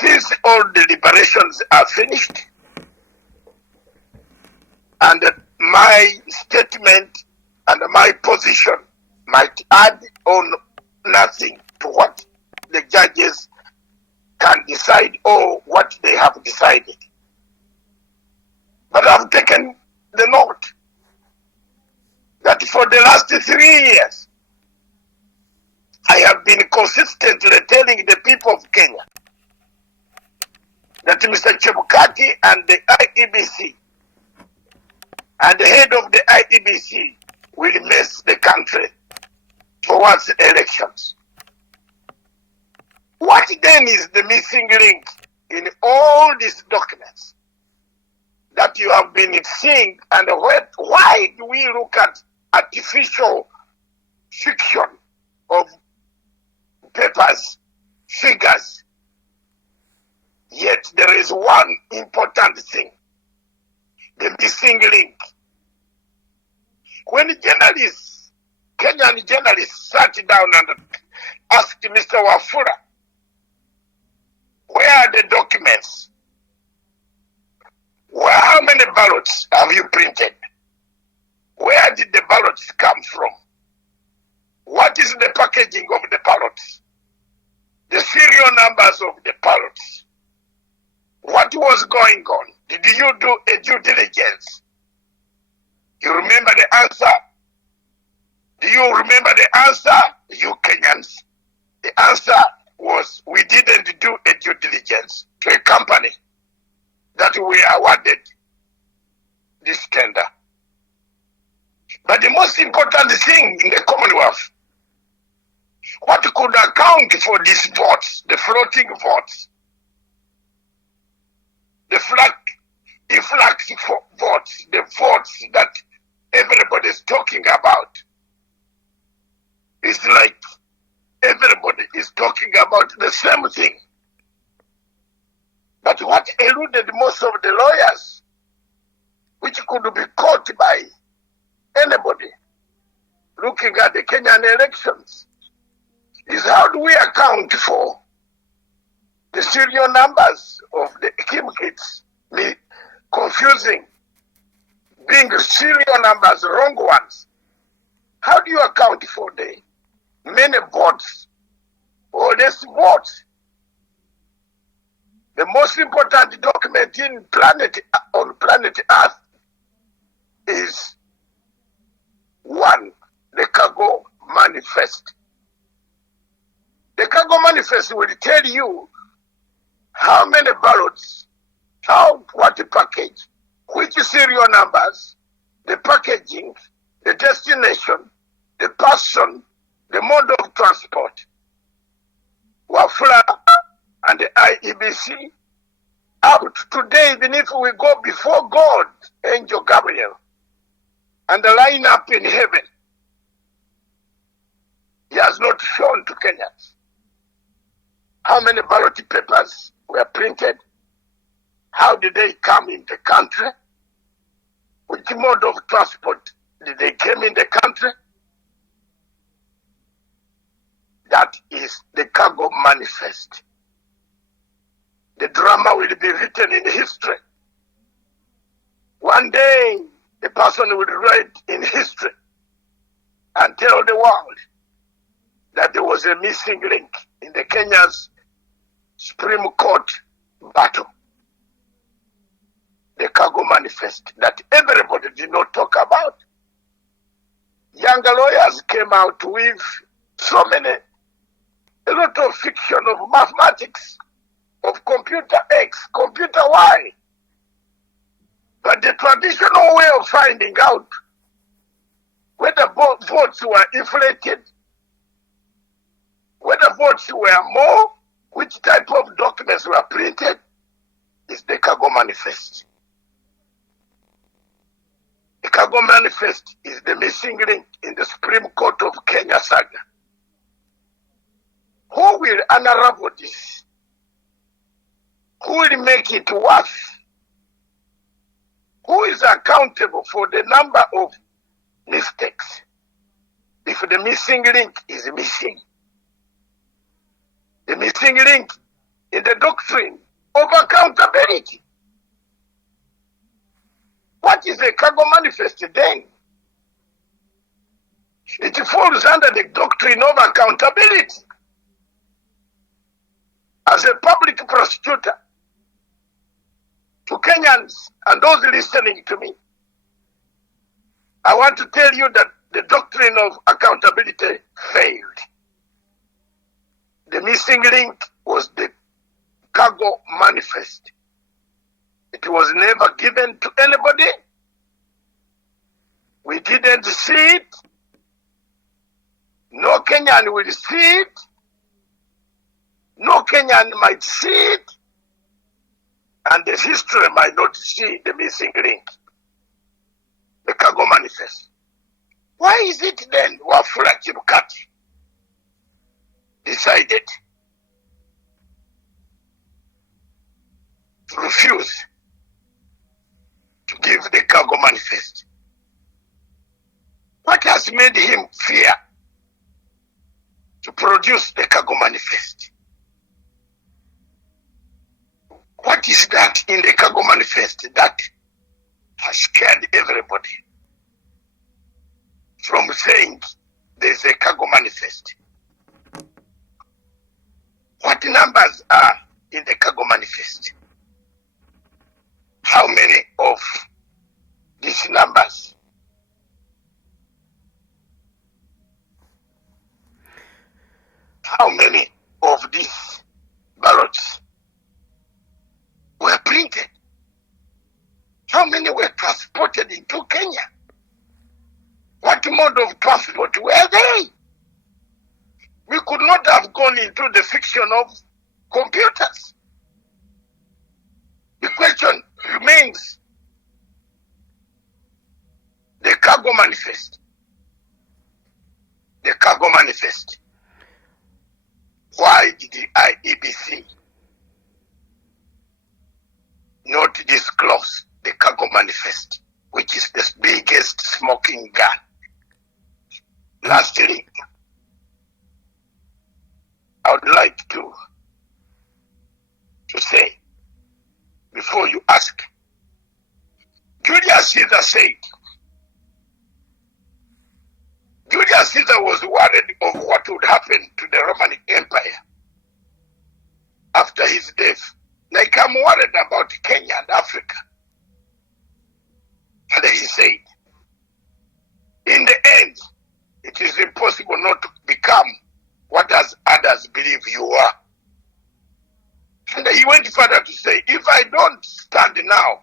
since all deliberations are finished, and my statement and my position might add on nothing to what the judges can decide or what they have decided. But I've taken the note that for the last 3 years, I have been consistently telling the people of Kenya that Mr. Chebukati and the IEBC and the head of the IEBC will mess the country towards elections. What then is the missing link in all these documents that you have been seeing, and why do we look at artificial fiction of papers, figures? Yet there is one important thing, the missing link. When journalists, Kenyan journalists, sat down and asked Mr. Wafula, where are the documents? How many ballots have you printed? Where did the ballots come from? What is the packaging of the ballots? The serial numbers of the ballots? What was going on? Did you do a due diligence? You remember the answer? Do you remember the answer, you Kenyans? The answer was, we didn't do a due diligence to a company that we awarded this tender. But the most important thing in the Commonwealth, what could account for these votes, the floating votes, the influx votes, the votes that everybody is talking about? It's like everybody is talking about the same thing. But what eluded most of the lawyers, which could be caught by anybody looking at the Kenyan elections, is how do we account for the serial numbers of the Kim kits, confusing, being serial numbers, wrong ones? How do you account for the many votes or less votes? The most important document on planet Earth is one, the Cargo Manifest. The Cargo Manifest will tell you how many ballots, what package, which serial numbers, the packaging, the destination, the person, the mode of transport. Wafula and the IEBC, up to today, even if we go before God, Angel Gabriel, and line up in heaven, he has not shown to Kenyans how many ballot papers were printed, how did they come in the country, which mode of transport did they come in the country. That is the Cargo Manifest. The drama will be written in history. One day, the person will write in history and tell the world that there was a missing link in the Kenya's Supreme Court battle. The Cargo Manifest that everybody did not talk about. Younger lawyers came out with a lot of fiction of mathematics, of computer X, computer Y. But the traditional way of finding out whether votes were inflated, whether votes were more, which type of documents were printed, is the Cargo Manifest. The Cargo Manifest is the missing link in the Supreme Court of Kenya saga. Who will unravel this? Who will make it worth? Who is accountable for the number of mistakes if the missing link is missing? The missing link in the doctrine of accountability. What is a cargo manifest then? It falls under the doctrine of accountability. As a public prosecutor, to Kenyans and those listening to me, I want to tell you that the doctrine of accountability failed. The missing link was the cargo manifest. It was never given to anybody. We didn't see it. No Kenyan will see it. No Kenyan might see it. And the history might not see the missing link, the cargo manifest. Why is it then Wafula Chebukati decided to refuse to give the cargo manifest? What has made him fear to produce the cargo manifest? What is that in the cargo manifest that has scared everybody from saying there's a cargo manifest? What numbers are in the cargo manifest? How many of these numbers? How many of these ballots were printed? How many were transported into Kenya? What mode of transport were they? We could not have gone into the fiction of computers. The question remains, the cargo manifest. The cargo manifest. Why did the IEBC not disclose the cargo manifest, which is the biggest smoking gun? Lastly, I would like to say, before you ask, Julius Caesar said, Julius Caesar was worried of what would happen to the Roman Empire after his death. Like I'm worried about Kenya and Africa. And he said, in the end, it is impossible not to become what others believe you are. And he went further to say, if I don't stand now,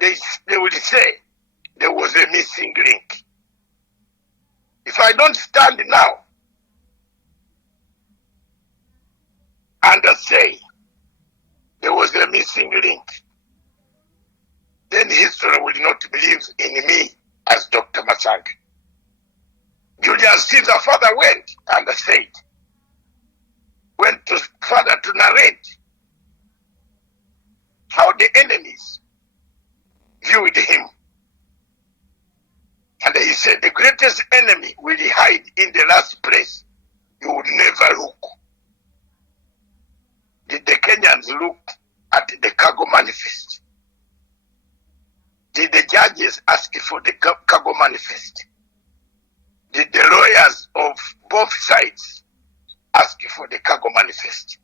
they will say there was a missing link. If I don't stand now and say there was a missing link, then history will not believe in me as Dr. Matsanga. Julius Caesar further went and said, went to further to narrate how the enemies viewed him. And he said, the greatest enemy will hide in the last place. You would never look. Did the Kenyans look at the cargo manifest? Did the judges ask for the cargo manifest? Did the lawyers of both sides ask for the cargo manifest?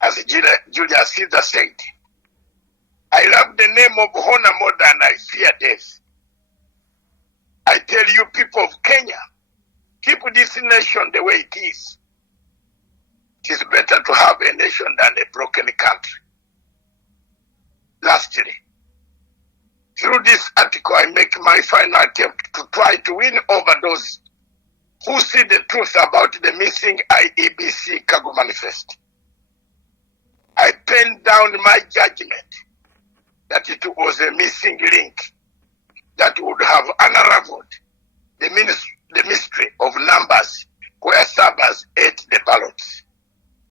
As Julius Caesar said, I love the name of honor more than I fear death. I tell you, people of Kenya, keep this nation the way it is. It is better to have a nation than a broken country. Lastly, through this article, I make my final attempt to try to win over those who see the truth about the missing IEBC cargo manifest. I pen down my judgment that it was a missing link that would have unraveled the mystery of numbers where servers ate the ballots.